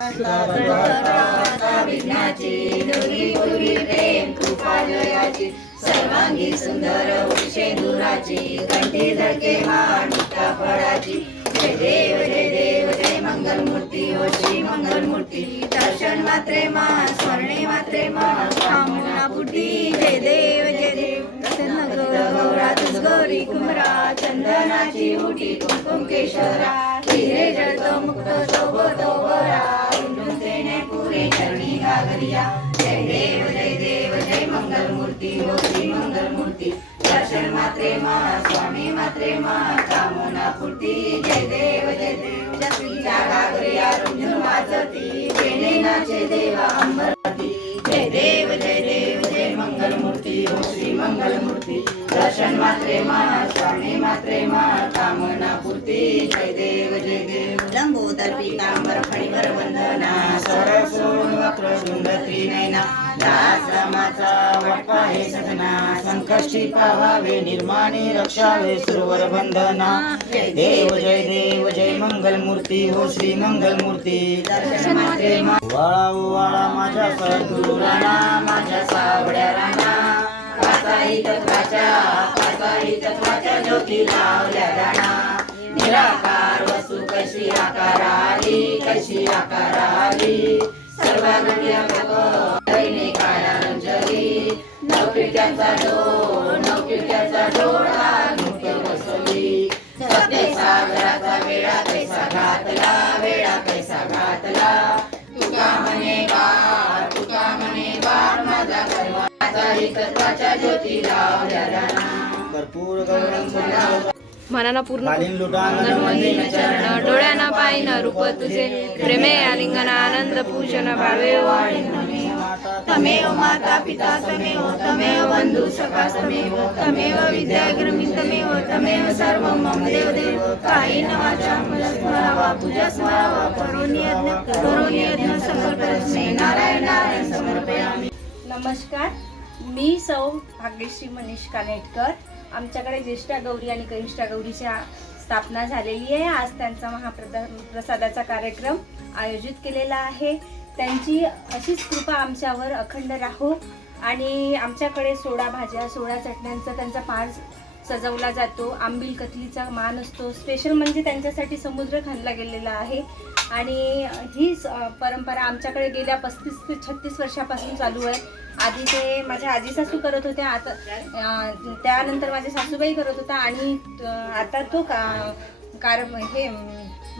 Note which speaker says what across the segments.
Speaker 1: प्रेम कृपा जयाची सर्वांगी सुंदर उषे दुराची कंठी धडके माणिका फळाची जय देव जय देव जय मंगल मूर्ती हो श्री मंगल मूर्ती दर्शन मात्रे मा स्वर्णे मात्रे मा कामना पुटी जय देव जय देव गौरा तुझ गौरी कुमरा चंदनाची उटी कुमकुम केशरा हिरे जळतो मुक्त सोबतो मैया जय देव जय देव जय मंगल मूर्ती हो श्री मंगल मूर्ती दर्शन मात्रे मा स्वामी मात्रे मा कामना पूर्ती. जय देव जय देव जत्रीच्या गागरिया रुंजून वाजती जेने नाचे देवा अंबरती जय देव जय देव जय मंगल मूर्ती हो श्री मंगल मूर्ती दर्शन मात्रे मा स्वामी मात्रे मा कामना पूर्ती. जय देव जय देव. लंबोदर पीतांबर नैना दासमाचा वाटपा हे संकष्टी पाहावे निर्माणी रक्षावे सुरवर बंधना देव जय देव जय मंगल मूर्ती हो श्री मंगल मूर्ती वाळा ओ वाळा माझ्या सद्गुरु राणा माझ्या सावड्या राणा तत्वाच्या तत्वाच्या ज्योती लावल्या राणा. निराकार वस्तू कशी आकार कशी सर्व कैसा घातला तुका म्हणे बाळ तुका म्हणे बाळ माझा माझा तत्वाच्या ज्योती लावल्या
Speaker 2: पूर्ण चरण डोळ्यानं पाहिन रूप तुझे. प्रेमे आलिंगन आनंद पूजन भावे वाळी
Speaker 1: तमेव माता पिता तमेव तमेव बंधू सखा तमेव तमेव विद्याग्रमी तमेव तमेव सर्व मम देव देव काही न मला स्मरावा पूजा स्मरावा करोनी यज्ञ करोनी यज्ञ संकल्प नारायण नारायण समर्पयामि।
Speaker 3: नमस्कार मी सौ भाग्यश्री मनीष कानेटकर। आमच्याकडे ज्येष्ठा गौरी आणि कनिष्ठा गौरीच्या स्थापना झालेली आहे. आज त्यांचा महाप्रदा प्रसादाचा कार्यक्रम आयोजित केलेला आहे. त्यांची अशीच कृपा आमच्यावर अखंड राहो आणि आमच्याकडे सोळा भाज्या सोळा चटण्यांचा त्यांचा पार सजवला जातो. आंबील कथलीचा मान असतो. स्पेशल म्हणजे त्यांच्यासाठी समुद्र खाणला गेलेला आहे. आणि ही परंपरा आमच्याकडे गेल्या पस्तीस ते छत्तीस वर्षापासून चालू आहे. आधी ते माझ्या आजी सासू करत होत्या. आता त्यानंतर माझ्या सासूबाई करत होता आणि आता तो का कार हे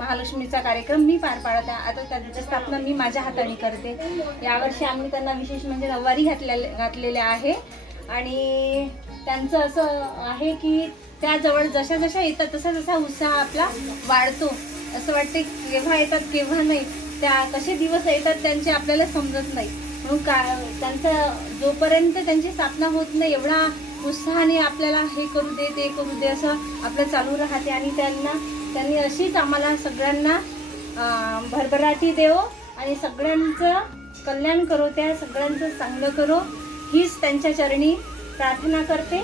Speaker 3: महालक्ष्मीचा कार्यक्रम मी पार पाडत आहे. आता त्याची स्थापना मी माझ्या हाताने करते. यावर्षी आम्ही त्यांना विशेष म्हणजे नववारी घातलेले घातलेल्या आहे. आणि त्यांचं असं आहे की त्याजवळ जशा जशा येतात तसा तसा उत्साह आपला वाढतो. असं वाटते केव्हा येतात केव्हा नाही त्या कसे दिवस येतात त्यांचे आपल्याला समजत नाही. म्हणून का त्यांचं जोपर्यंत त्यांची स्थापना होत नाही एवढा उत्साहाने आपल्याला हे करू दे ते करू दे असं आपलं चालू राहते आणि त्यांना त्यांनी अशीच आम्हाला सगळ्यांना भरभराटी देव आणि सगळ्यांचं कल्याण करो त्या सगळ्यांचं चांगलं करो. हीच त्यांच्या चरणी प्रार्थना करते.